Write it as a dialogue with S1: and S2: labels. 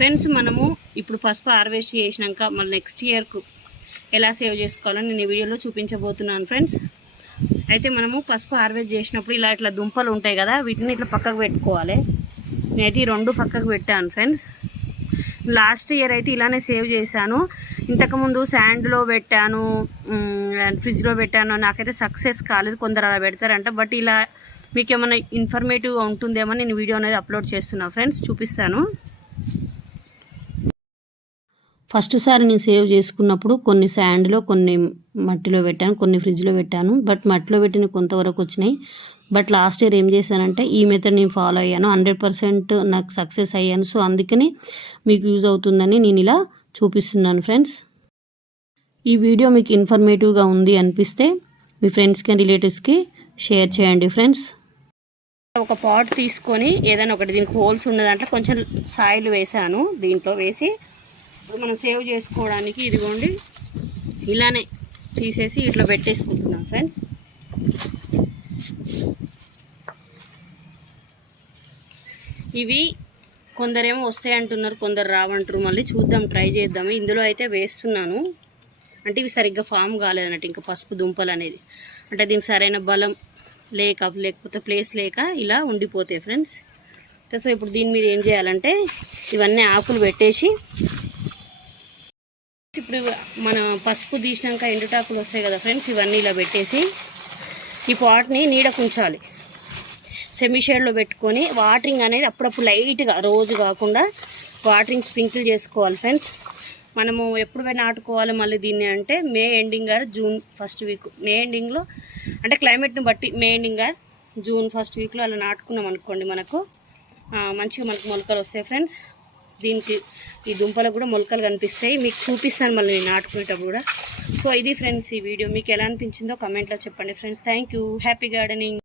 S1: Friends మనము ఇప్పుడు పసుపు హార్వెస్ట్ చేసినాక మళ్ళీ నెక్స్ట్ ఇయర్కు ఎలా సేవ్ చేసుకోవాలో నేను ఈ వీడియోలో చూపించబోతున్నాను ఫ్రెండ్స్. అయితే మనము పసుపు హార్వెస్ట్ చేసినప్పుడు ఇలా ఇట్లా దుంపలు ఉంటాయి కదా వీటిని ఇట్లా పక్కకు పెట్టుకోవాలి. నేనైతే ఈ రెండు పక్కకు పెట్టాను ఫ్రెండ్స్. లాస్ట్ ఇయర్ అయితే ఇలానే సేవ్ చేశాను. ఇంతకుముందు శాండ్లో పెట్టాను ఫ్రిడ్జ్లో పెట్టాను. నాకైతే సక్సెస్ కాలేదు కొందరు అలా పెడతారంట. బట్ ఇలా మీకు ఏమైనా ఇన్ఫర్మేటివ్గా ఉంటుందేమో నేను వీడియో అనేది అప్లోడ్ చేస్తున్నాను ఫ్రెండ్స్ చూపిస్తాను. ఫస్ట్ సారి నేను సేవ్ చేసుకున్నప్పుడు కొన్ని శాండ్లో కొన్ని మట్టిలో పెట్టాను కొన్ని ఫ్రిడ్జ్లో పెట్టాను. బట్ మట్టిలో పెట్టిన కొంతవరకు వచ్చినాయి. బట్ లాస్ట్ ఇయర్ ఏం చేశానంటే ఈ మెథడ్ నేను ఫాలో అయ్యాను. హండ్రెడ్ పర్సెంట్ నాకు సక్సెస్ అయ్యాను. సో అందుకని మీకు యూజ్ అవుతుందని నేను ఇలా చూపిస్తున్నాను ఫ్రెండ్స్. ఈ వీడియో మీకు ఇన్ఫర్మేటివ్గా ఉంది అనిపిస్తే మీ ఫ్రెండ్స్కి రిలేటివ్స్కి షేర్ చేయండి ఫ్రెండ్స్. ఒక పాట్ తీసుకొని ఏదైనా ఒకటి దీనికి హోల్స్ ఉన్న దాంట్లో కొంచెం సాయిల్ వేసాను. దీంట్లో వేసి ఇప్పుడు మనం సేవ్ చేసుకోవడానికి ఇదిగోండి ఇలానే తీసేసి ఇట్లా పెట్టేసుకుంటున్నాం ఫ్రెండ్స్. ఇవి కొందరేమో వస్తాయి అంటున్నారు కొందరు రావంటారు మళ్ళీ చూద్దాం ట్రై చేద్దాం. ఇందులో అయితే వేస్తున్నాను. అంటే ఇవి సరిగ్గా ఫామ్ కాలేదన్నట్టు ఇంకా పసుపు దుంపలు అనేది. అంటే దీనికి సరైన బలం లేక లేకపోతే ప్లేస్ లేక ఇలా ఉండిపోతాయి ఫ్రెండ్స్. సో ఇప్పుడు దీని మీద ఏం చేయాలంటే ఇవన్నీ ఆకులు పెట్టేసి ఇప్పుడు మనం పసుపు తీసినాక ఎండుటాకులు వస్తాయి కదా ఫ్రెండ్స్ ఇవన్నీ ఇలా పెట్టేసి ఈ పాట్ని నీడకుంచాలి సెమీ షేడ్లో పెట్టుకొని వాటరింగ్ అనేది అప్పుడప్పుడు లైట్గా రోజు కాకుండా వాటరింగ్ స్ప్రింకిల్ చేసుకోవాలి ఫ్రెండ్స్. మనము ఎప్పుడు నాటుకోవాలి మళ్ళీ దీన్ని అంటే మే ఎండింగ్ గారు జూన్ ఫస్ట్ వీక్ మే ఎండింగ్లో అంటే క్లైమేట్ని బట్టి మే ఎండింగ్ గారు జూన్ ఫస్ట్ వీక్లో అలా నాటుకున్నాం అనుకోండి మనకు మంచిగా మనకు మొలకలు వస్తాయి ఫ్రెండ్స్. దీనికి ఈ దుంపలకు కూడా మొలకలు కనిపిస్తాయి. మీకు చూపిస్తాను మళ్ళీ నేను నాటుకునేటప్పుడు కూడా. సో ఇది ఫ్రెండ్స్ ఈ వీడియో. మీకు ఎలా అనిపించిందో కమెంట్లో చెప్పండి friends. Thank you happy gardening